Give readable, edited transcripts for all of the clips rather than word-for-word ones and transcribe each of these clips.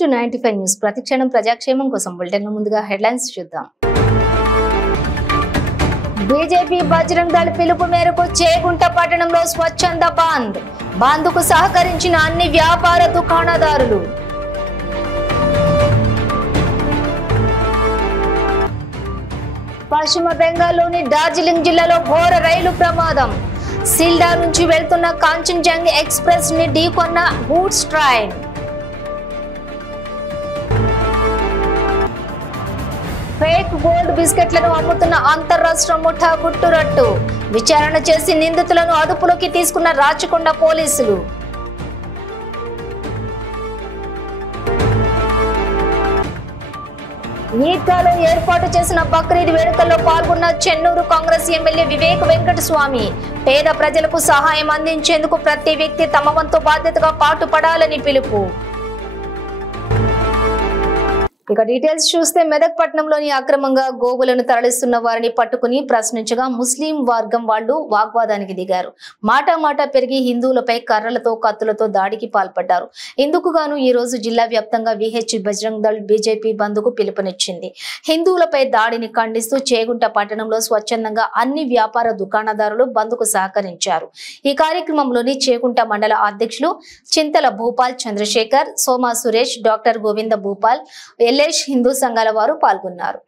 Welcome to 95 news. ప్రతిక్షణం ప్రజాక్షేమం కోసం bulletin ముందుగా హెడ్లైన్స్ చూద్దాం. బీజేపీ బజరంగ్ దళ్ పిలుపు మేరకు చేగుంట పట్టణంలో స్వచ్ఛంద బంద్కు సహకరించిన అన్ని వ్యాపార దుకాణదారులు. పశ్చిమ బెంగాల్లోని డార్జిలింగ్ జిల్లాలో ఘోర రైలు ప్రమాదం. సిల్డా నుంచి వెళ్తున్న కాంచన్జంగ్ ఎక్స్ప్రెస్ ని ఢీకొన్న గూడ్స్ ట్రైన్. ఫేక్ గోల్డ్ బిస్కెట్లను అమ్ముతున్న అంతర్రాష్ట్ర ముఠా గుట్టురట్టు. విచారణ చేసి నిందితులను అదుపులోకి తీసుకున్న రాచకొండ పోలీసులు. ఈద్గాలో ఏర్పాటు చేసిన బక్రీద్ వేడుకల్లో పాల్గొన్న చెన్నూరు కాంగ్రెస్ ఎమ్మెల్యే వివేక్ వెంకటస్వామి. పేద ప్రజలకు సహాయం అందించేందుకు ప్రతి వ్యక్తి తమ వంతు బాధ్యతగా పాటుపడాలని పిలుపు. ఇక డీటెయిల్స్ చూస్తే మెదక్ పట్టణంలోని అక్రమంగా గోవులను తరలిస్తున్న వారిని పట్టుకుని ప్రశ్నించగా ముస్లిం వర్గం వాళ్లు వాగ్వాదానికి దిగారు. మాట పెరిగి హిందువులపై కర్రలతో కత్తులతో దాడికి పాల్పడ్డారు. ఇందుకు గాను ఈ రోజు జిల్లా వ్యాప్తంగా విహెచ్ బజరంగ్ దళ్ బీజేపీ బంద్కు పిలుపునిచ్చింది. హిందువులపై దాడిని ఖండిస్తూ చేగుంట పట్టణంలో స్వచ్ఛందంగా అన్ని వ్యాపార దుకాణదారులు బంద్కు సహకరించారు. ఈ కార్యక్రమంలోని చేగుంట మండల అధ్యక్షులు చింతల భూపాల్ చంద్రశేఖర్, సోమా సురేష్, డాక్టర్ గోవింద భూపాల్, హిందూ సంఘాల వారు పాల్గొన్నారు.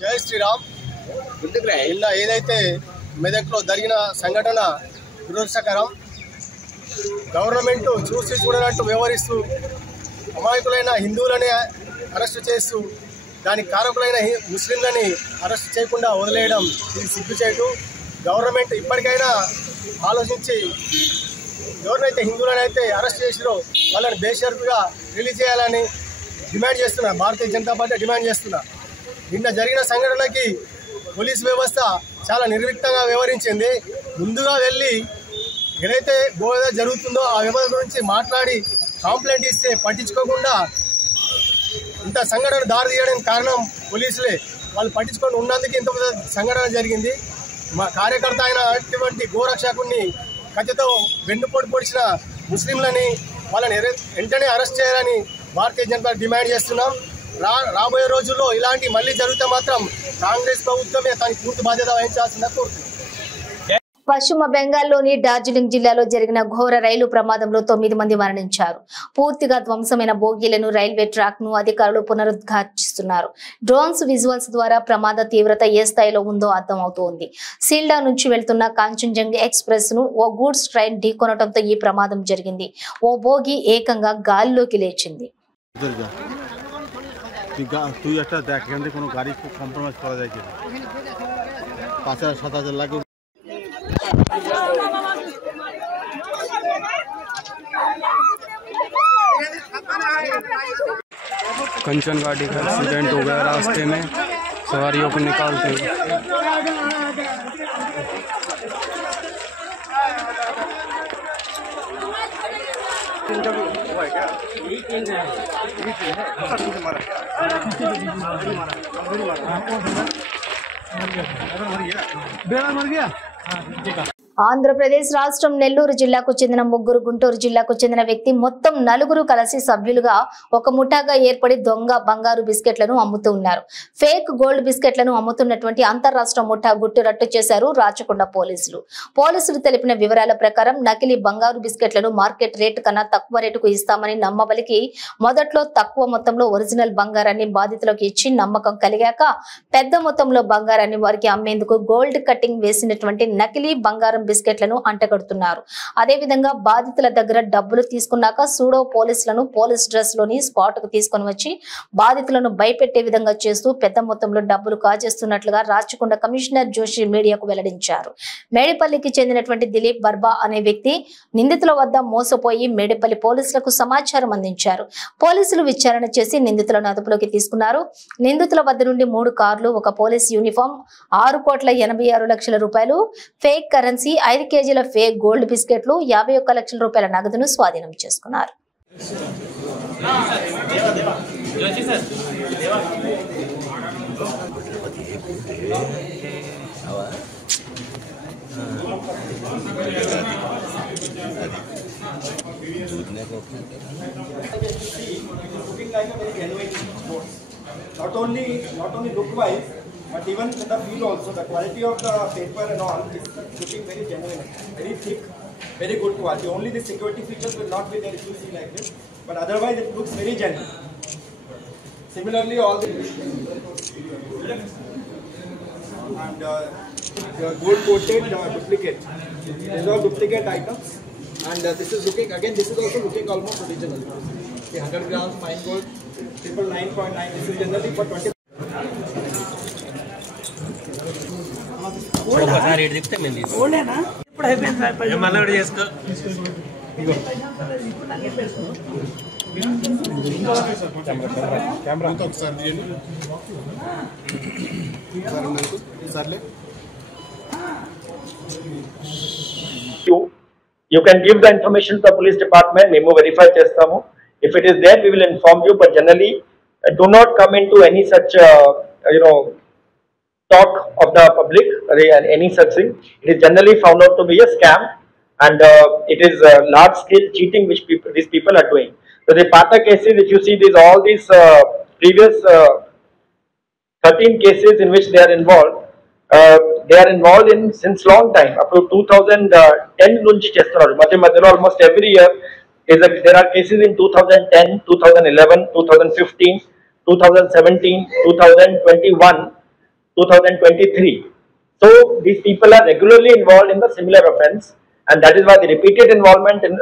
జై శ్రీరామ్. నిన్న ఏదైతే మెదక్లో జరిగిన సంఘటన దురదృష్టకరం. గవర్నమెంట్ చూసి చూడనట్టు వ్యవహరిస్తూ అమాయకులైన హిందువులని అరెస్టు చేస్తూ దానికి కారకులైన ముస్లింలని అరెస్ట్ చేయకుండా వదిలేయడం ఇది సిగ్గుచేటు. గవర్నమెంట్ ఇప్పటికైనా ఆలోచించి ఎవరినైతే హిందువులనైతే అరెస్ట్ చేసిరో వాళ్ళని బేషరతుగా రిలీజ్ చేయాలని డిమాండ్ చేస్తున్నా. భారతీయ జనతా పార్టీ డిమాండ్ చేస్తున్నా. నిన్న జరిగిన సంఘటనకి పోలీస్ వ్యవస్థ చాలా నిర్విఘ్నంగా వ్యవహరించింది. ముందుగా వెళ్ళి ఏదైతే గోదా జరుగుతుందో ఆ వ్యవస్థ గురించి మాట్లాడి కంప్లైంట్ ఇస్తే పట్టించుకోకుండా ఇంత సంఘటన దారి తీయడానికి కారణం పోలీసులే. వాళ్ళు పట్టించుకొని ఉన్నందుకు ఇంత సంఘటన జరిగింది. మా కార్యకర్త అయిన అటువంటి గోరక్షకుడిని కత్తితో వెన్నుపోటు పొడిచిన ముస్లింలని వాళ్ళని వెంటనే అరెస్ట్ చేయాలని భారతీయ జనతా డిమాండ్ చేస్తున్నాం. రాబోయే రోజుల్లో ఇలాంటి మళ్ళీ జరిగితే మాత్రం కాంగ్రెస్ ప్రభుత్వమే దానికి పూర్తి బాధ్యత వహించాల్సిందిగా కోరుతున్నాం. పశ్చిమ బెంగాల్లోని డార్జిలింగ్ జిల్లాలో జరిగిన ఘోర రైలు ప్రమాదంలో 9 మంది మరణించారు. పూర్తిగా ధ్వంసమైన బోగీలను, రైల్వే ట్రాక్ ను అధికారులు పునరుద్ఘాటిస్తున్నారు. డ్రోన్స్ విజువల్స్ ద్వారా ప్రమాద తీవ్రత ఏ స్థాయిలో ఉందో అర్థమవుతోంది. సిల్డా నుంచి వెళ్తున్న కాంచన్జంగ్ ఎక్స్ప్రెస్ ను ఓ గూడ్స్ ట్రైన్ ఢీకొనడంతో ఈ ప్రమాదం జరిగింది. ఓ బోగి ఏకంగా గాలిలోకి లేచింది. তুই একটা দেখ এখান থেকে কোনো গাড়ি খুব কম্প্রোমাইজ করা যায় কিনা 5,000-7,000 লাগে। कंचन गाड़ी का एक्सीडेंट हो गया रास्ते में सवारियों को निकालते हुए। मर गया ఆంధ్రప్రదేశ్ రాష్ట్రం నెల్లూరు జిల్లాకు చెందిన ముగ్గురు, గుంటూరు జిల్లాకు చెందిన వ్యక్తి మొత్తం నలుగురు కలిసి సభ్యులుగా ఒక ముఠాగా ఏర్పడి దొంగ బంగారు బిస్కెట్లను అమ్ముతూ ఉన్నారు. ఫేక్ గోల్డ్ బిస్కెట్లను అమ్ముతున్నటువంటి అంతర్రాష్ట్ర ముఠా గుట్టురట్టు చేశారు రాచకొండ పోలీసులు. పోలీసులు తెలిపిన వివరాల ప్రకారం నకిలీ బంగారు బిస్కెట్లను మార్కెట్ రేటు కన్నా తక్కువ రేటుకు ఇస్తామని నమ్మబలికి మొదట్లో తక్కువ మొత్తంలో ఒరిజినల్ బంగారాన్ని బాధితులకు ఇచ్చి నమ్మకం కలిగాక పెద్ద మొత్తంలో బంగారాన్ని వారికి అమ్మేందుకు గోల్డ్ కటింగ్ వేసినటువంటి నకిలీ బంగారం బిస్కెట్లను అంటగడుతున్నారు. అదేవిధంగా బాధితుల దగ్గర డబ్బులు తీసుకున్నాక సూడో పోలీసులను పోలీస్ డ్రెస్ లోని స్పాట్ కు తీసుకొని వచ్చి బాధితులను భయపెట్టే విధంగా చేస్తూ పెద్ద మొత్తంలో డబ్బులు కాజేస్తున్నట్లుగా రాచకొండ కమిషనర్ జోషి మీడియాకు వెల్లడించారు. మేడిపల్లికి చెందినటువంటి దిలీప్ వర్బా అనే వ్యక్తి నిందితుల వద్ద మోసపోయి మేడిపల్లి పోలీసులకు సమాచారం అందించారు. పోలీసులు విచారణ చేసి నిందితులను అదుపులోకి తీసుకున్నారు. నిందితుల వద్ద నుండి 3 కార్లు, ఒక పోలీస్ యూనిఫామ్, 6,86,00,000 రూపాయలు, ఫేక్ కరెన్సీ, 5 కేజీల ఫేక్ గోల్డ్ బిస్కెట్లు, 51 లక్షల రూపాయల నగదును స్వాధీనం చేసుకున్నారు. Not only look wise, but even the feel also. The quality of the paper and all is looking very genuine, very thick, very good quality. Only the security features will not be there if you see like this, but otherwise it looks very genuine. Similarly, all the and gold coated duplicate. These are duplicate items, and this is looking again. This is also looking almost original. The 100 grams fine gold, 9.9. This is generally for 20. Rate చెప్తే మేము ఇప్పుడు అయిపోయింది sir మళ్ళీ కూడా చేసుకో You can give the information to the police department. Memo verify chestamu. If it is there, we will inform you. But generally, do not come into any such talk of the public and any such thing. It is generally found out to be a scam, and it is large scale cheating which these people are doing. So the Pata cases, if you see all these previous 13 cases in which they are involved in since long time, up to 2010 nunchi chestunaru. Madhyalo almost every year there are cases in 2010, 2011, 2015, 2017, 2021, 2023. So these people are regularly involved in the similar offence, and that is why the repeated involvement in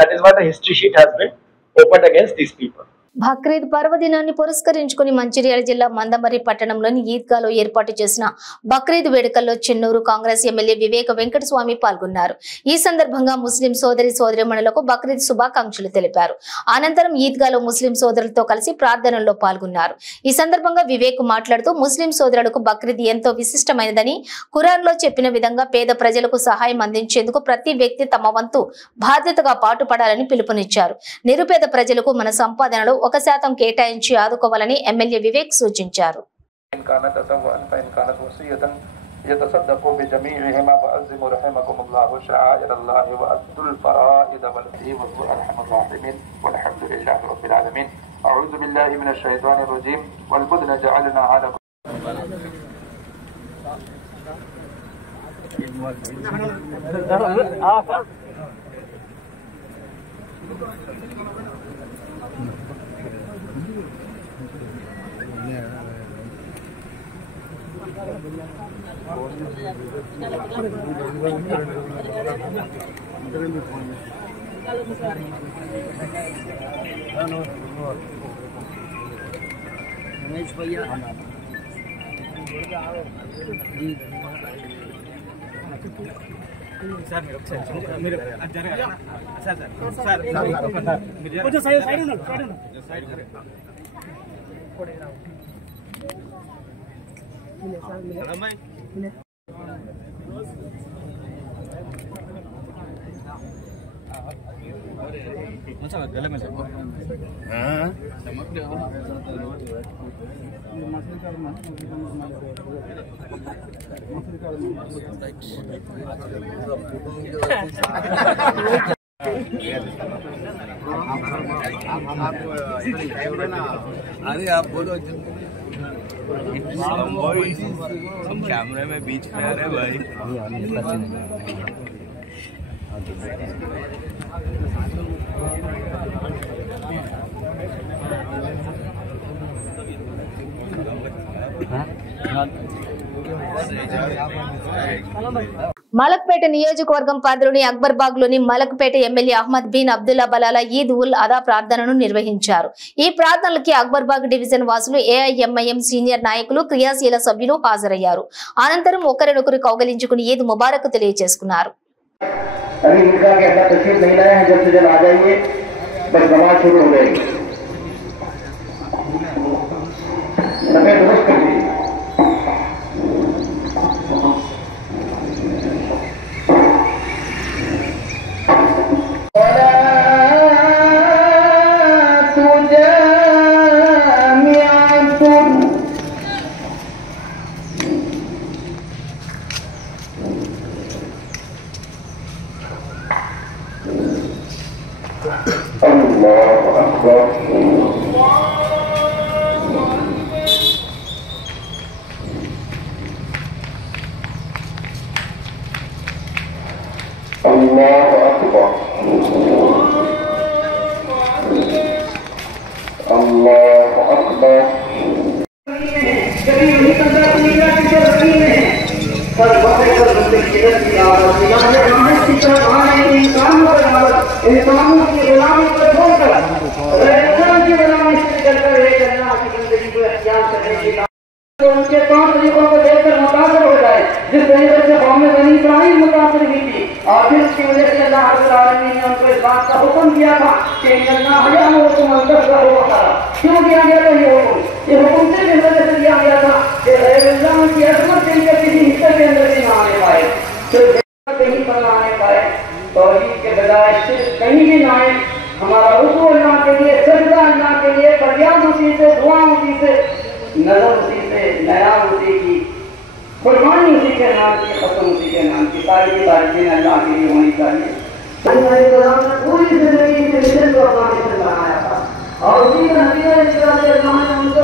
that is why the history sheet has been opened against these people. Bakrid పర్వదినాన్ని పురస్కరించుకుని మంచిర్యాల జిల్లా మందమర్రి పట్టణంలోని ఈద్గాలో ఏర్పాటు చేసిన బక్రీద్ వేడుకల్లో Chennur Congress MLA వివేక వెంకటస్వామి పాల్గొన్నారు. ఈ సందర్భంగా ముస్లిం సోదరీమణులకు బక్రీద్ శుభాకాంక్షలు తెలిపారు. అనంతరం ఈద్గాలో ముస్లిం సోదరులతో కలిసి ప్రార్థనల్లో పాల్గొన్నారు. ఈ సందర్భంగా వివేక్ మాట్లాడుతూ ముస్లిం సోదరులకు బక్రీద్ ఎంతో విశిష్టమైనదని, ఖురాన్లో చెప్పిన విధంగా పేద ప్రజలకు సహాయం అందించేందుకు ప్రతి వ్యక్తి తమ వంతు బాధ్యతగా పాటుపడాలని పిలుపునిచ్చారు. నిరుపేద ప్రజలకు మన సంపాదనలో 1% కేటాయించి ఆదుకోవాలని ఎమ్మెల్యే వివేక్ సూచించారు. يتصدقوا بجميعهما وأعظموا رحمكم الله شعائر الله وأدوا الفرائض والهدي أرحم الراحمين والحمد لله رب العالمين. أعوذ بالله من الشيطان الرجيم والبدن جعلناها لكم गले में अरे आप बोलो कैमरे में बीच में आ रहे भाई। మలక్పేట నియోజకవర్గం పరిధిలోని అక్బర్బాగ్ లోని మలక్పేట ఎమ్మెల్యే అహ్మద్ బిన్ అబ్దుల్లా బలాలా ఈద్ ఉల్ అదా ప్రార్థనను నిర్వహించారు. ఈ ప్రార్థనలకి అక్బర్బాగ్ డివిజన్ వాసులు, ఏఐఎంఐఎం సీనియర్ నాయకులు, క్రియాశీల సభ్యులు హాజరయ్యారు. అనంతరం ఒకరినొకరు కౌగలించుకుని ఈద్ ముబారక్ తెలియజేసుకున్నారు. उनके 5 तरीकों को देखकर मुतासिर हो जाए, जिस तरीके से कौम बनी इस्राइल मुतासिर हुई थी, और फिर उसकी वजह से अल्लाह रब्बुल आलमीन ने उनको इस बात का हुक्म दिया था कि क्यों दिया गया था ये हुक्म सिर्फ इस वजह से दिया गया था कि गैरुल्लाह की अजमत इनके किसी हिस्से के अंदर भी ना आने पाए, सिर्फ कहीं पर ना आने पाए, तौहीद के बजाय सिर्फ कहीं भी ना आए। हमारा रुकू अल्लाह के लिए, सजदा अल्लाह के लिए, फरियाद उसी से, दुआ उसी से, नजर उसी से, नया उसी की, कुर्बानी उसी के नाम की, कसम उसी के नाम की, सारी तारीफें अल्लाह के लिए होनी चाहिए। पूरी जिंदगी से मिशन को अपना मिशन बनाया था और उसी का नतीजा इस तरह से अल्लाह ने उनको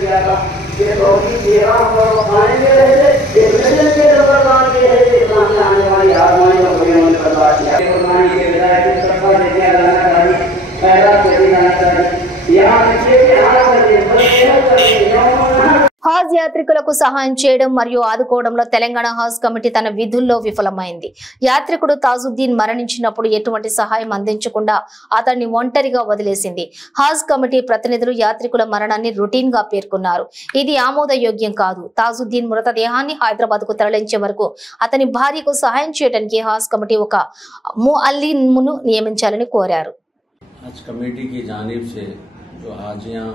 दिया था कि तौहीद तेरा और खाने रहे थे, मिशन के दरबार के है इस्लाम में आने वाली आजमाइश और बुराइयों पर बात किया। कुर्बानी के बजाय किस तरह लेके आना चाहिए, पहला चली जाना चाहिए। यहाँ से హాజ్ యాత్రికులకు సహాయం చేయడం మరియు ఆదుకోవడంలో తెలంగాణ హాజ్ కమిటీ తన విధుల్లో విఫలమైంది. యాత్రికుడు తాజుద్దీన్ మరణించినప్పుడు ఎటువంటి సహాయం అందించకుండా అతన్ని ఒంటరిగా వదిలేసింది. హాజ్ కమిటీ ప్రతినిధులు యాత్రికుల మరణాన్ని రొటీన్ గా పేర్కొన్నారు. ఇది ఆమోదయోగ్యం కాదు. తాజుద్దీన్ మృతదేహాన్ని హైదరాబాద్ కు తరలించే వరకు అతని భార్యకు సహాయం చేయడానికి హాజ్ కమిటీ ఒక ముఅల్లిమ్ను నియమించాలని కోరారు. हज कमेटी की जानिब से जो हाजियाँ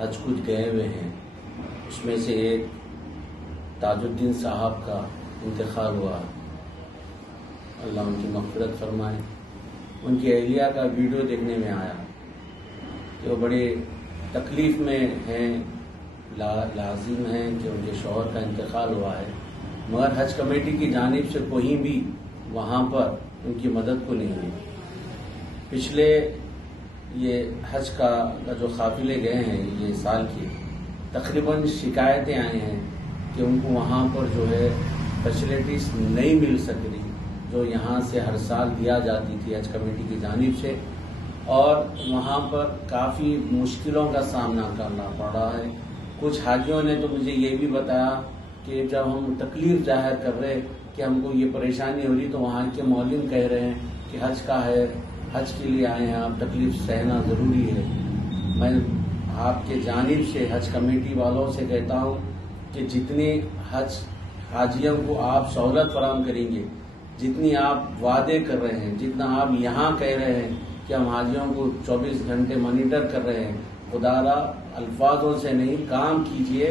हज कुछ गए हुए हैं उसमें से एक ताजुद्दीन साहब का इंतकाल हुआ, अल्लाह उनकी मग़फ़िरत फरमाए। उनकी अहलिया का वीडियो देखने में आया कि वो बड़े तकलीफ़ में हैं, लाजिम हैं कि उनके शौहर का इंतकाल हुआ है, मगर हज कमेटी की जानिब से कोई भी वहाँ पर उनकी मदद को नहीं हुई। पिछले ये हज का जो काफिले गए हैं ये साल की, तकरीबन शिकायतें आई हैं कि उनको वहाँ पर जो है फैसिलिटीज़ नहीं मिल सक रही जो यहाँ से हर साल दिया जाती थी हज कमेटी की जानिब से, और वहाँ पर काफ़ी मुश्किलों का सामना करना पड़ रहा है। कुछ हाजियों ने तो मुझे ये भी बताया कि जब हम तकलीफ जाहिर कर रहे कि हमको ये परेशानी हो रही तो वहाँ के मौलिम कह रहे हैं कि हज का है, हज के लिए आए हैं आप, तकलीफ सहना ज़रूरी है। मैं आपके जानिब से हज कमेटी वालों से कहता हूँ कि जितने हज हाजियों को आप सहूलत फराहम करेंगे, जितनी आप वादे कर रहे हैं, जितना आप यहाँ कह रहे हैं कि हम हाजियों को 24 घंटे मॉनिटर कर रहे हैं, खुदारा अल्फाजों से नहीं काम कीजिए।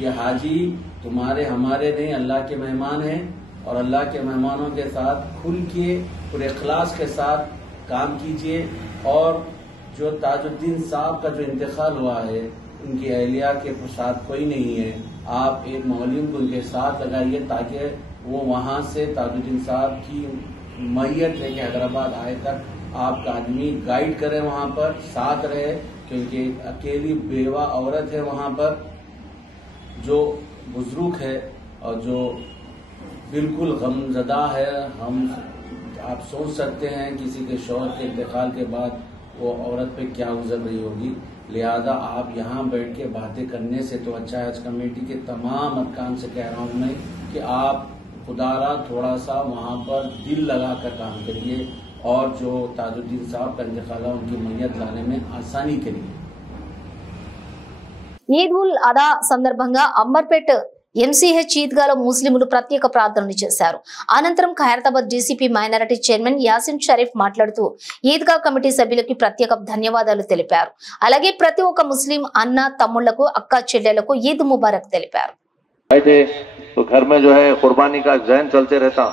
ये हाजी तुम्हारे हमारे नहीं अल्लाह के मेहमान हैं और अल्लाह के मेहमानों के साथ खुल के पूरे इखलास के साथ काम कीजिए। और जो ताजुद्दीन साहब का जो इंतकाल हुआ है, उनकी अहलिया के साथ कोई नहीं है, आप एक मौलवी को उनके साथ लगाइए ताकि वो वहाँ से ताजुद्दीन साहब की मैयत लेके हैदराबाद आए तक आपका आदमी गाइड करे, वहाँ पर साथ रहे, क्योंकि अकेली बेवा औरत है वहाँ पर जो बुजुर्ग है और जो बिल्कुल गमजदा है। हम आप सोच सकते हैं किसी के शौहर के इंतकाल के बाद वो औरत पे क्या गुजर रही होगी। लिहाजा आप यहाँ बैठ के बातें करने से तो अच्छा है। आज कमेटी के तमाम अरकान से कह रहा हूँ मैं कि आप खुदारा थोड़ा सा वहाँ पर दिल लगा कर काम करिए और जो ताजुद्दीन साहब का इंतकाल है उनकी मैयत लाने में आसानी करिए। ఈద్ ఉల్ అదా సందర్భంగా అంబర్పేట్ ఎంసీహెచ్ ఈద్గాలో ముస్లింలు ప్రత్యేక ప్రార్థనలు చేశారు. అనంతరం Khairatabad DCP minority chairman Yasin Sharif మాట్లాడుతూ ఈద్గా కమిటీ సభ్యులకి ప్రత్యేక ధన్యవాదాలు తెలిపారు. అలాగే ప్రతి ఒక్క ముస్లిం అన్న తమ్ముళ్లకు అక్క చెల్లెలకు ఈద్ ముబారక్ తెలిపారు. అయితే तो घर में जो है कुर्बानी का जहन चलते रहता,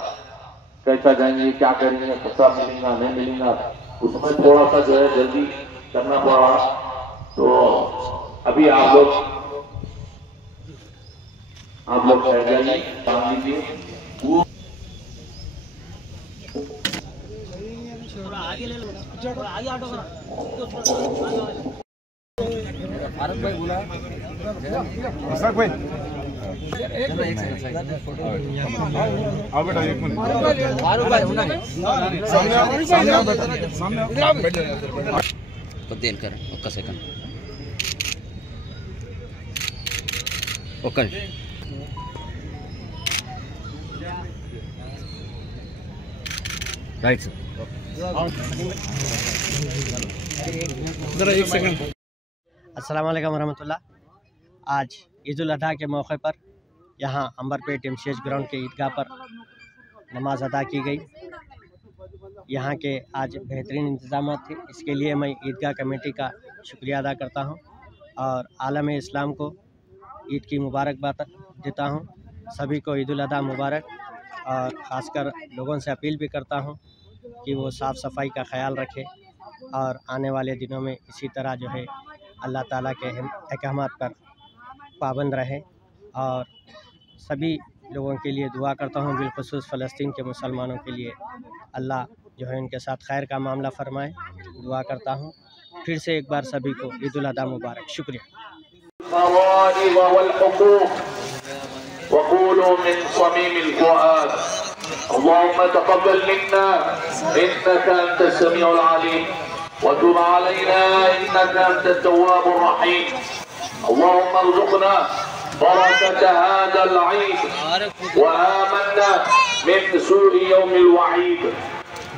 कैसा जाएंगे, क्या करेंगे, पैसा मिलेगा नहीं मिलेगा, उसमें थोड़ा सा जो है जल्दी करना पड़ा। तो अभी आप लोग ठहर जाइए, काम लीजिए। भारत भाई बोला अशोक भाई आओ बेटा एक मिनट फारूक भाई सामने बैठ जाओ तो देर कर ఒక్క సెకండ్ ओके राइट सर जरा एक सेकंड। अस्सलाम वालेकुम रहमतुल्लाह। आज ईद उल अधा के मौके पर यहाँ अंबरपेट एमसीएच ग्राउंड के ईदगाह पर नमाज अदा की गई। यहाँ के आज बेहतरीन इंतजाम थे, इसके लिए मैं ईदगाह कमेटी का शुक्रिया अदा करता हूँ और आलम इस्लाम को ईद की मुबारकबाद देता हूँ। सभी को ईद उल अधा मुबारक। और ख़ासकर लोगों से अपील भी करता हूँ कि वो साफ़ सफाई का ख्याल रखें और आने वाले दिनों में इसी तरह जो है अल्लाह ताला के अहकामात पर पाबंद रहें। और सभी लोगों के लिए दुआ करता हूँ, बिलखुसूस फ़लस्तीन के मुसलमानों के लिए अल्लाह जो है उनके साथ खैर का मामला फरमाए, दुआ करता हूँ। फिर से एक बार सभी को ईद उल अधा मुबारक। शुक्रिया। وتب علينا إنك أنت التواب الرحيم. اللهم ارزقنا بركة هذا العيد وآمنا من سوء يوم الوعيد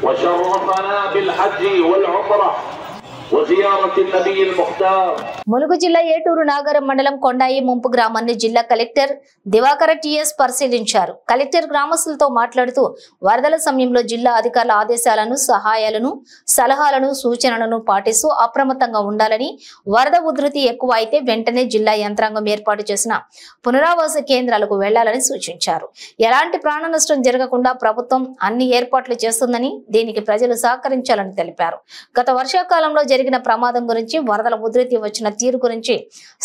وشرفنا بالحج والعمرة وزيارة النبي المختار. ములుగు జిల్లా ఏటూరు నాగరం మండలం కొండాయి ముంపు గ్రామాన్ని జిల్లా కలెక్టర్ దివాకర టీఎస్ పరిశీలించారు. కలెక్టర్ గ్రామస్తులతో మాట్లాడుతూ వరదల సమయంలో జిల్లా అధికారుల ఆదేశాలను, సహాయాలను, సలహాలను, సూచనలను పాటిస్తూ అప్రమత్తంగా ఉండాలని, వరద ఉధృతి ఎక్కువ అయితే వెంటనే జిల్లా యంత్రాంగం ఏర్పాటు చేసిన పునరావాస కేంద్రాలకు వెళ్లాలని సూచించారు. ఎలాంటి ప్రాణ నష్టం జరగకుండా ప్రభుత్వం అన్ని ఏర్పాట్లు చేస్తుందని, దీనికి ప్రజలు సహకరించాలని తెలిపారు. గత వర్షాకాలంలో జరిగిన ప్రమాదం గురించి, వరదల ఉధృతి వచ్చిన తీరు గురించి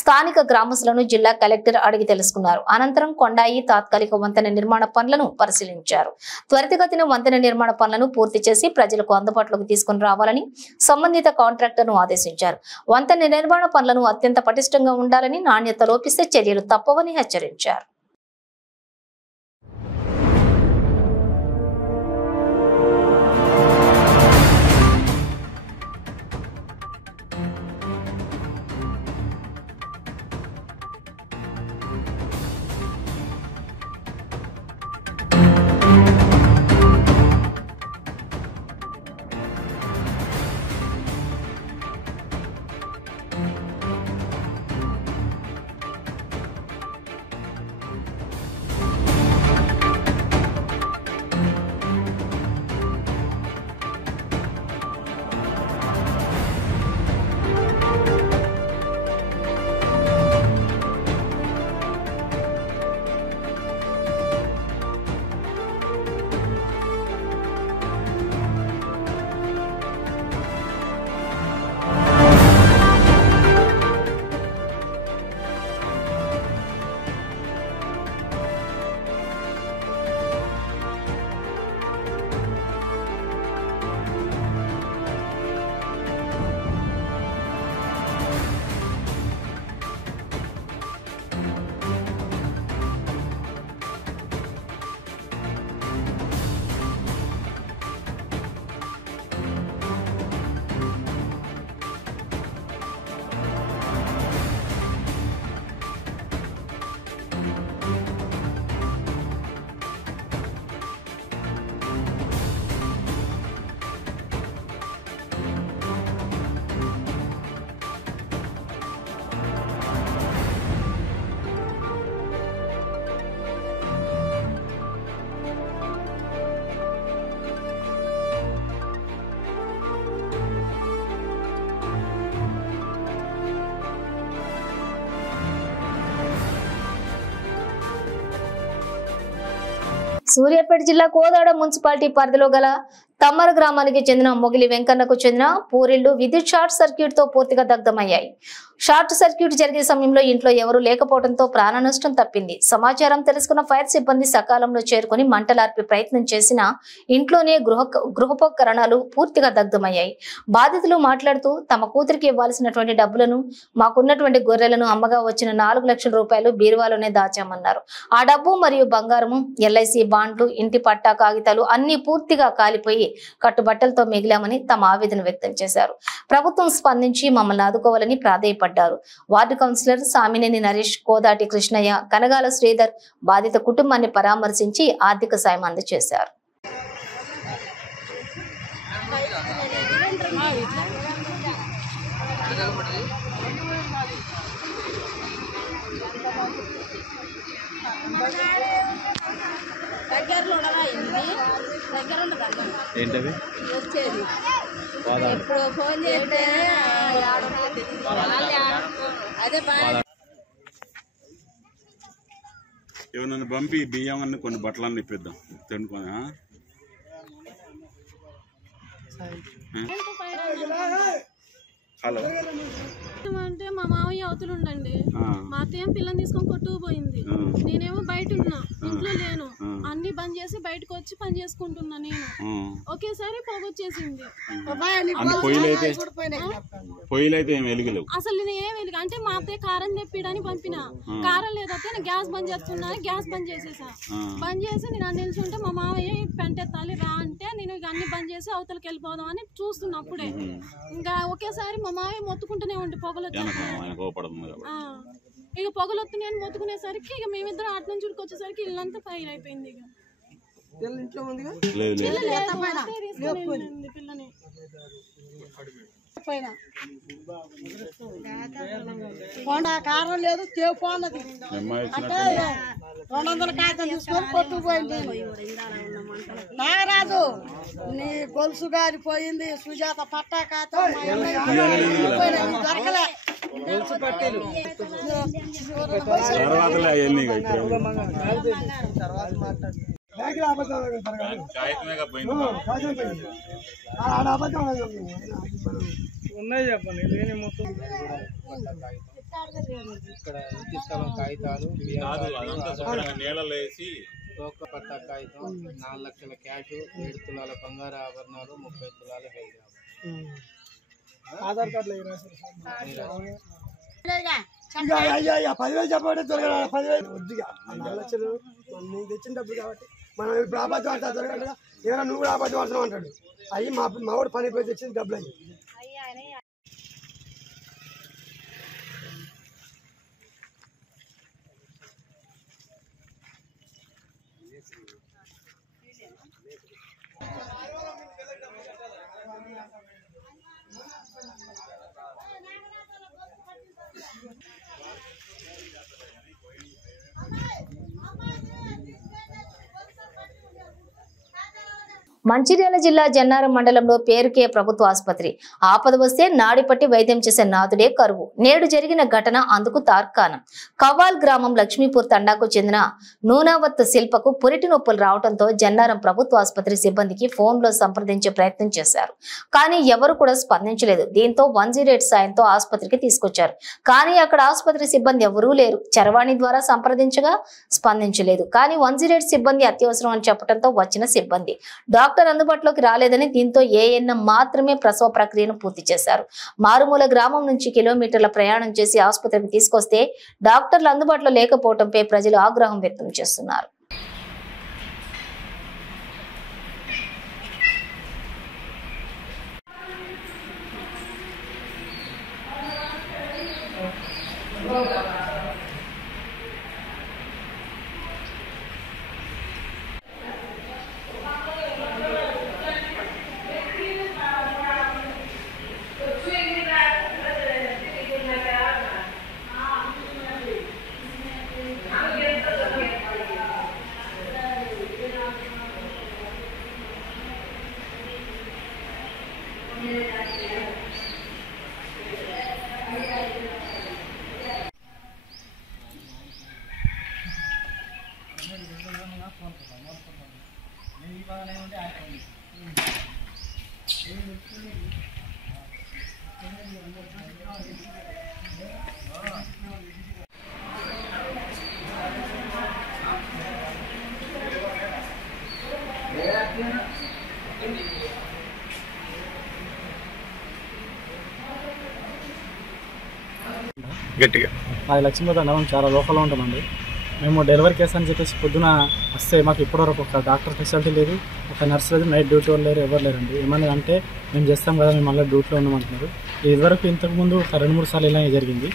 స్థానిక గ్రామస్తులను జిల్లా కలెక్టర్ అడిగి తెలుసుకున్నారు. అనంతరం కొండాయి తాత్కాలిక వంతెన నిర్మాణ పనులను పరిశీలించారు. త్వరితగతిన వంతెన నిర్మాణ పనులను పూర్తి చేసి ప్రజలకు అందుబాటులోకి తీసుకుని రావాలని సంబంధిత కాంట్రాక్టర్ను ఆదేశించారు. వంతెన నిర్మాణ పనులను అత్యంత పటిష్టంగా ఉండాలని, నాణ్యత లోపిస్తే చర్యలు తప్పవని హెచ్చరించారు. సూర్యాపేట జిల్లా కోదాడ మున్సిపాలిటీ పరిధిలో గల తమ్మర గ్రామానికి చెందిన మొగిలి వెంకన్నకు చెందిన పూరిళ్లు విద్యుత్ షార్ట్ సర్క్యూట్ తో పూర్తిగా దగ్ధమయ్యాయి. షార్ట్ సర్క్యూట్ జరిగే సమయంలో ఇంట్లో ఎవరూ లేకపోవడంతో ప్రాణ నష్టం తప్పింది. సమాచారం తెలుసుకున్న ఫైర్ సిబ్బంది సకాలంలో చేరుకుని మంటలార్పి ప్రయత్నం చేసినా ఇంట్లోనే గృహోపకరణాలు పూర్తిగా దగ్ధమయ్యాయి. బాధితులు మాట్లాడుతూ తమ కూతురికి ఇవ్వాల్సినటువంటి డబ్బులను, మాకున్నటువంటి గొర్రెలను అమ్మగా వచ్చిన 4 లక్షల రూపాయలు బీరువాలోనే దాచామన్నారు. ఆ డబ్బు మరియు బంగారము, ఎల్ఐసి బాండ్లు, ఇంటి పట్టా కాగితాలు అన్ని పూర్తిగా కాలిపోయి కట్టుబట్టలతో మిగిలామని తమ ఆవేదన వ్యక్తం చేశారు. ప్రభుత్వం స్పందించి మమ్మల్ని ఆదుకోవాలని ప్రాధేయపడ్డారు. వార్డు కౌన్సిలర్ సామినేని నరేష్, కోదాటి కృష్ణయ్య, కనగాల శ్రీధర్ బాధిత కుటుంబాన్ని పరామర్శించి ఆర్థిక సాయం అందజేశారు. ఏంటవి ఇప్పుడు ఫోన్ చేస్తే ఏమన్నా పంపి బియ్యం అన్ని కొన్ని బట్టలన్నీ ఇప్పిద్దాం తినుకొని. హలో అంటే మా మావయ్య అవతలు ఉండండి, మా అత్తయ్య పిల్లని తీసుకొని కొట్టుకుపోయింది. నేనేమో బయట ఉన్నా, ఇంట్లో లేను. అన్ని బంద్ చేసి బయటకు వచ్చి పని చేసుకుంటున్నా. నేను ఒకేసారి పొగొచ్చేసింది. అసలు నేను ఏం వెలుగు అంటే మా అత్తయ్య కారం తెప్పిడని పంపిన, కారం లేదైతే నేను గ్యాస్ బంద్ చేస్తున్నా, గ్యాస్ బంద్ చేసేసా. బంద్ చేసి నేను అన్ని నిల్చుంటే మా మావయ్య పెంటెత్తాలి రా అంటే నేను ఇక అన్ని బంద్ చేసి అవతలకి వెళ్ళిపోదాం అని చూస్తున్నప్పుడే ఇంకా ఒకేసారి మా మావయ్య మొత్తుకుంటూనే ఉండి పొగలు ఇక పొగలు వస్తున్నాయని మొత్తుకునేసరికి ఇక మేమిద్దరం అటు నుంచి వచ్చేసరికి ఇల్లంతా ఫైర్ అయిపోయింది. ఇక పిల్లని కారణం లేదు, పోన్నది అంటే 200 కాగితం తీసుకొని కొట్టుకుపోయింది. నాగరాజు నీ గొలుసు గారిపోయింది, సుజాత పట్టా ఖాతా దొరకలే. ఉన్నాయి చెప్పండి. ఇక్కడ ఇంటి స్థలం కాగితాలు, నేలలో వేసి పట్టా కాగితం, 4 లక్షల క్యాష్, 7 తులాల బంగారు ఆభరణాలు, 30 తులాల వెండి. ఆధార్ కార్డు 10,000 చెప్పండి. 10,000 వద్దుగా 4 లక్షలు నీకు తెచ్చిన డబ్బులు కాబట్టి మనం ఇప్పుడు ఆపత్తి ఆడతా దొరకగా ఏమైనా నువ్వు కూడా ఆపత్తి ఆడుతున్నావు అంటాడు. అవి మా వాడు పని పోయి తెచ్చిన డబ్బులు అయ్యి. మంచిర్యాల జిల్లా జన్నారం మండలంలో పేరుకే ప్రభుత్వ ఆసుపత్రి. ఆపద వస్తే నాడిపట్టి వైద్యం చేసే నాథుడే కరువు. నేడు జరిగిన ఘటన అందుకు తార్కాణం. కవ్వాల్ గ్రామం లక్ష్మీపూర్ తండాకు చెందిన నూనావత్ శిల్పకు పురిటి నొప్పులు రావడంతో జన్నారం ప్రభుత్వ ఆసుపత్రి సిబ్బందికి ఫోన్లో సంప్రదించే ప్రయత్నం చేశారు. కానీ ఎవరు కూడా స్పందించలేదు. దీంతో 108 సాయంతో ఆసుపత్రికి తీసుకొచ్చారు. కానీ అక్కడ ఆసుపత్రి సిబ్బంది ఎవరూ లేరు. చరవాణి ద్వారా సంప్రదించగా స్పందించలేదు. కానీ 108 సిబ్బంది అత్యవసరం అని చెప్పడంతో వచ్చిన సిబ్బంది డాక్టర్ అందుబాటులోకి రాలేదని, దీంతో ఏఎన్ఎం మాత్రమే ప్రసవ ప్రక్రియను పూర్తి చేశారు. మారుమూల గ్రామం నుంచి కిలోమీటర్ల ప్రయాణం చేసి ఆసుపత్రికి తీసుకొస్తే డాక్టర్లు అందుబాటులో లేకపోవడంపై ప్రజలు ఆగ్రహం వ్యక్తం చేస్తున్నారు. గట్టిగా. అది లక్ష్మీపతి అన్న చాలా లోకల్లో ఉంటామండి. మేము డెలివరీ కేసు అని చెప్పేసి పొద్దున వస్తే మాకు ఇప్పటివరకు ఒక డాక్టర్ ఫెసిలిటీ లేదు, ఒక నర్స్ లేదు, నైట్ డ్యూటీ వాళ్ళు లేరు, ఎవరు లేరండి. ఏమన్నా అంటే మేము చేస్తాం కదా, మేము మళ్ళీ డ్యూటీలో ఉన్నామంటున్నారు. ఇదివరకు ఇంతకుముందు ఒక 2-3 సార్లు ఇలాగే జరిగింది.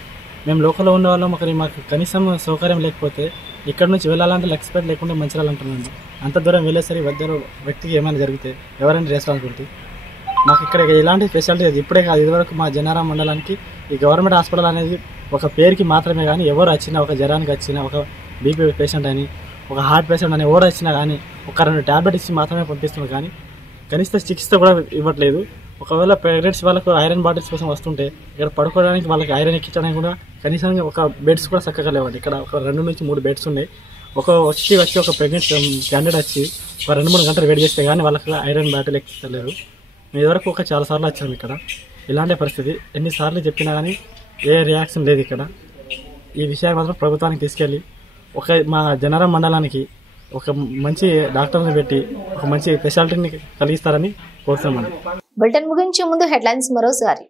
మేము లోకల్లో ఉన్న వాళ్ళం మాకు కనీసం సౌకర్యం లేకపోతే ఇక్కడ నుంచి వెళ్ళాలంటే లక్ష్మీపేట లేకుండా మంచిర్యాల అంటున్నాండి. అంత దూరం వెళ్ళేసరి వ్యక్తికి ఏమైనా జరిగితే ఎవరైనా రెస్పాన్సిబిలిటీ. మాకు ఇక్కడ ఎలాంటి ఫెసిలిటీ లేదు. ఇప్పుడే కాదు, ఇదివరకు మా జనారం మండలానికి ఈ గవర్నమెంట్ హాస్పిటల్ అనేది ఒక పేరుకి మాత్రమే కానీ ఎవరు వచ్చినా, ఒక జ్వరానికి వచ్చినా, ఒక బీపీ పేషెంట్ అని, ఒక హార్ట్ పేషెంట్ అని ఎవరు వచ్చినా కానీ ఒక 2 ట్యాబ్లెట్ ఇచ్చి మాత్రమే పంపిస్తున్నారు. కానీ కనీస చికిత్స కూడా ఇవ్వట్లేదు. ఒకవేళ ప్రెగ్నెన్సీ వాళ్ళకు ఐరన్ బాటిల్స్ కోసం వస్తుంటే ఇక్కడ పడుకోవడానికి వాళ్ళకి ఐరన్ ఎక్కించడానికి కూడా కనీసం ఒక బెడ్స్ కూడా చక్కగా లేవండి. ఇక్కడ ఒక 2 నుంచి 3 బెడ్స్ ఉన్నాయి. వచ్చి ఒక ప్రెగ్నెంట్ క్యాండిడేట్ వచ్చి ఒక 2-3 గంటలు వెయిట్ చేస్తే కానీ వాళ్ళకి ఐరన్ బాటిల్ ఎక్కించలేరు. మేము ఇదివరకు చాలా సార్లు వచ్చాము. ఇక్కడ ఇలాంటి పరిస్థితి ఎన్నిసార్లు చెప్పినా కానీ ఏ రియాక్షన్ లేదు. ఇక్కడ ఈ విషయాన్ని మాత్రం ప్రభుత్వానికి తీసుకెళ్ళి మా జనరం మండలానికి ఒక మంచి డాక్టర్ని పెట్టి ఒక మంచి స్పెషాలిటీని కలిగిస్తారని కోరుతున్నామండి. బులెటిన్ ముగించే ముందు హెడ్లైన్స్ మరోసారి.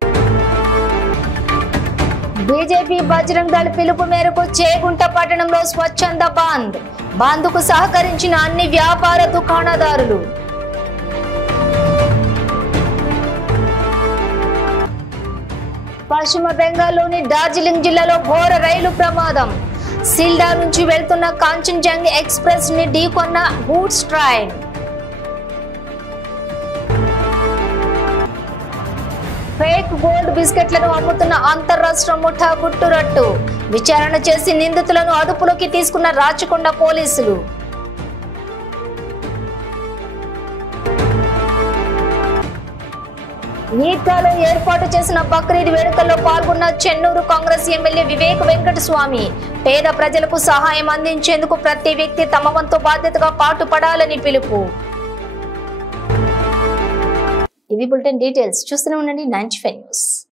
బీజేపీ బజరంగ్ దళ్ పిలుపు మేరకు చేగుంట పట్టణంలో స్వచ్ఛంద బంద్ కు సహకరించిన అన్ని వ్యాపార దుకాణదారులు. పశ్చిమ బెంగాల్లోని డార్జిలింగ్ జిల్లాలో ఘోర రైలు ప్రమాదం. సిల్డా నుంచి వెళ్తున్న కాంచన్జంగ్ ఎక్స్ప్రెస్ ని ఢీకొన్న గూడ్స్ ట్రైన్. ఫేక్ గోల్డ్ బిస్కెట్లను అమ్ముతున్న అంతర్రాష్ట్ర ముఠా గుట్టురట్టు. విచారణ చేసి నిందితులను అదుపులోకి తీసుకున్న రాచకొండ పోలీసులు. ఈద్గాలో ఏర్పాటు చేసిన బక్రీద్ వేడుకల్లో పాల్గొన్న చెన్నూరు కాంగ్రెస్ ఎమ్మెల్యే వివేక్ వెంకటస్వామి. పేద ప్రజలకు సహాయం అందించేందుకు ప్రతి వ్యక్తి తమ వంతు బాధ్యతగా పాటుపడాలని పిలుపు. ఇవి బులెటిన్ డీటెయిల్స్. చూస్తూనే ఉండండి 95 న్యూస్.